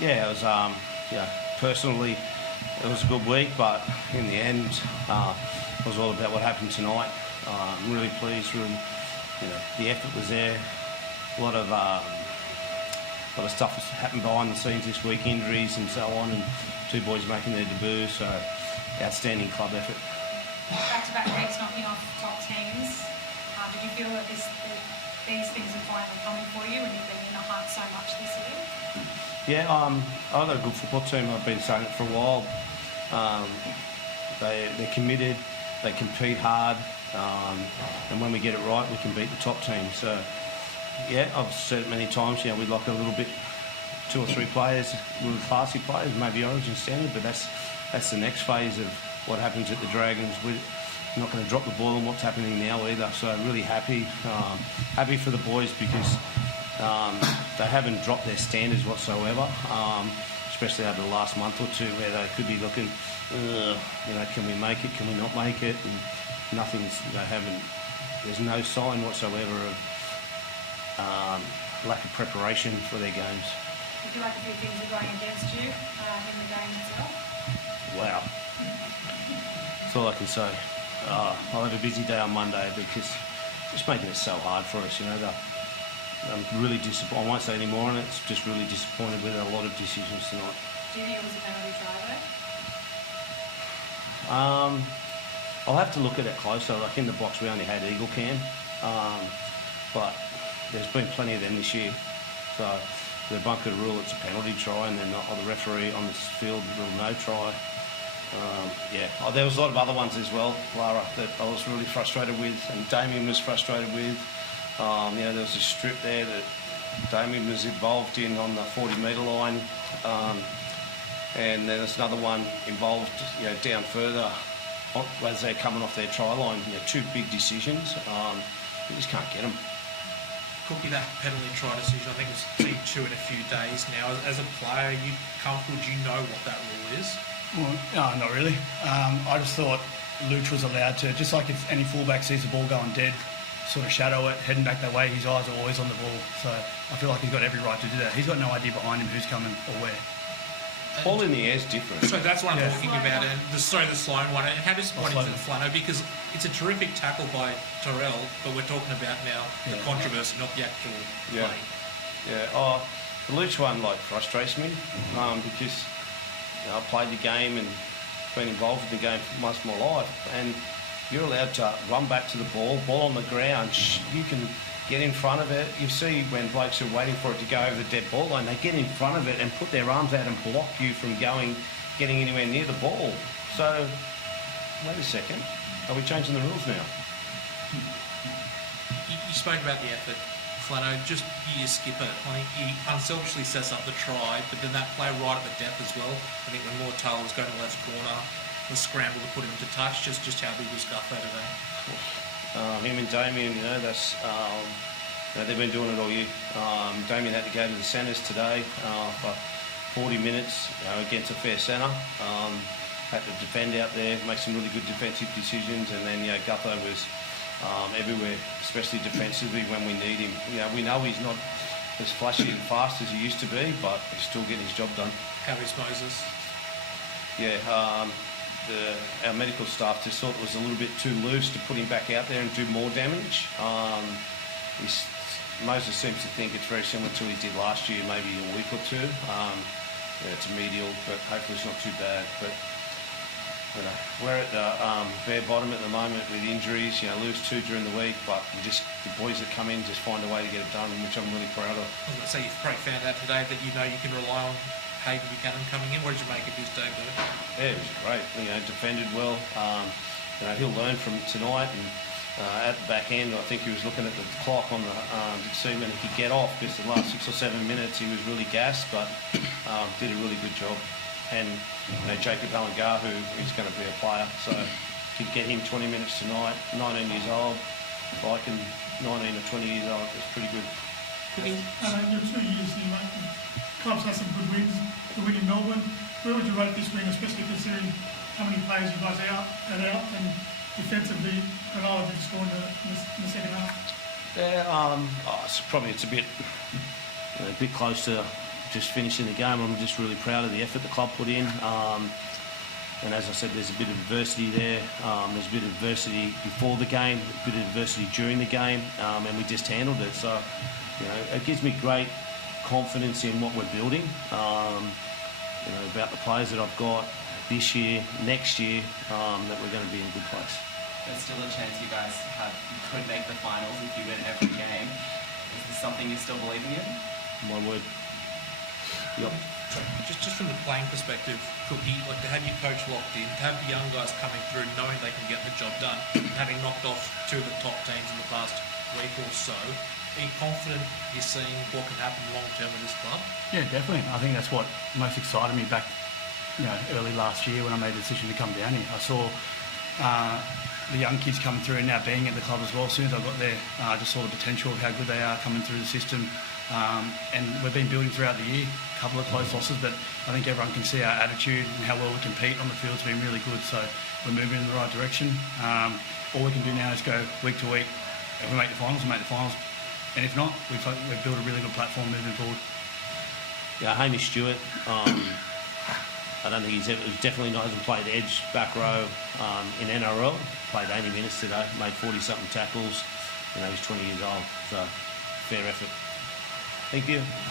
Yeah, it was. Personally, it was a good week, but in the end, it was all about what happened tonight. I'm really pleased. Really, the effort was there. A lot of stuff has happened behind the scenes this week, injuries and so on, and two boys making their debut. So, outstanding club effort. Back-to-back weeks knocking off top teams. Did you feel that these things are finally coming for you when you've been in the hunt so much this year? Yeah, I've got a good football team. I've been saying it for a while. They're committed, they compete hard, and when we get it right, we can beat the top team. So, yeah, I've said it many times, we'd like a little bit, 2 or 3 players, really classy players, maybe Origin standard, but that's the next phase of what happens at the Dragons. We're not going to drop the ball on what's happening now either. So really happy for the boys because they haven't dropped their standards whatsoever, especially over the last month or two where they could be looking, can we make it, can we not make it? And there's no sign whatsoever of lack of preparation for their games. You feel like a few things are going against you in the game itself? Wow. That's all I can say. I'll have a busy day on Monday because just making it so hard for us, I'm really disappointed. I won't say any more on it. It's just really disappointed with a lot of decisions tonight. Do you think it was a penalty try though? I'll have to look at it closer. Like in the box, we only had Eagle Can, but there's been plenty of them this year. So the bunker rule, it's a penalty try, and then the referee on this field rule no try. There was a lot of other ones as well, Lara, that I was really frustrated with, and Damien was frustrated with. There was a strip there that Damien was involved in on the 40-metre line, and then there's another one involved, down further as they're coming off their try line. 2 big decisions. You just can't get them. Cookie, that penalty try decision, I think it was team 2 in a few days now. As a player, are you comfortable? Do you know what that rule is? Well, no, not really. I just thought Luch was allowed to, just like if any fullback sees the ball going dead, sort of shadow it, heading back that way, his eyes are always on the ball. So I feel like he's got every right to do that. He's got no idea behind him who's coming or where. Ball in the air is different. So that's what I'm talking about. And the Sloan one, and how disappointing is it Flanno? Because it's a terrific tackle by Terrell, but we're talking about now the controversy, not the actual play. The Luch one frustrates me because I played the game and been involved in the game for most of my life, and you're allowed to run back to the ball on the ground. You can get in front of it. You see when blokes are waiting for it to go over the dead ball line, they get in front of it and put their arms out and block you from getting anywhere near the ball. So, wait a second, are we changing the rules now? You spoke about the effort, Flanno. Just you skip it. I think he unselfishly sets up the try, but then that play right at the death as well. I think when Mortal was going to left corner, the scramble to put him to touch, just how big was Gutho today? Him and Damien, they've been doing it all year. Damien had to go to the centres today for 40 minutes against a fair centre. Had to defend out there, make some really good defensive decisions, and then Gutho was everywhere, especially defensively when we need him. We know he's not as flashy and fast as he used to be, but he's still getting his job done. How is Moses? Our medical staff just thought it was a little bit too loose to put him back out there and do more damage. Moses seems to think it's very similar to what he did last year, maybe a week or two. It's a medial, but hopefully it's not too bad. But we're at the bare bottom at the moment with injuries. Lose 2 during the week, but the boys that come in just find a way to get it done, which I'm really proud of. I was going to say, you've probably found out today that you can rely on Hayden Buchanan coming in. What did you make of his debut? Yeah, it was great. Defended well. He'll learn from tonight. And at the back end, I think he was looking at the clock on the to see when he could get off, because the last 6 or 7 minutes he was really gassed, but did a really good job. And Jacob Allengar, who is going to be a player, so could get him 20 minutes tonight. 19 years old, like 19 or 20 years old. It's pretty good. Your 2 years here, mate. The club's had some good wins. The win in Melbourne. Where would you rate this win, especially considering how many players you guys are out, and defensively, and all of it scored in the second half? Yeah, it's a bit close to just finishing the game. I'm just really proud of the effort the club put in. And as I said, there's a bit of adversity there. There's a bit of adversity before the game, a bit of adversity during the game, and we just handled it. So, it gives me great confidence in what we're building. About the players that I've got this year, next year, that we're going to be in a good place. There's still a chance you guys could make the finals if you win every game. Is this something you're still believing in? My word. Yep. Just from the playing perspective, Cookie, like to have your coach locked in, to have the young guys coming through knowing they can get the job done, having knocked off two of the top teams in the past week or so, are you confident you're seeing what can happen long term with this club? Yeah, definitely. I think that's what most excited me back, early last year when I made the decision to come down here. I saw the young kids coming through and now being at the club as well. As soon as I got there, I just saw the potential of how good they are coming through the system. And we've been building throughout the year, a couple of close losses, but I think everyone can see our attitude and how well we compete on the field's been really good. So we're moving in the right direction. All we can do now is go week to week. If we make the finals, we make the finals. And if not, we've built a really good platform moving forward. Yeah, Hamish Stewart. I don't think he definitely hasn't played edge, back row in NRL. Played 80 minutes today, made 40-something tackles. He's 20 years old, so fair effort. Thank you.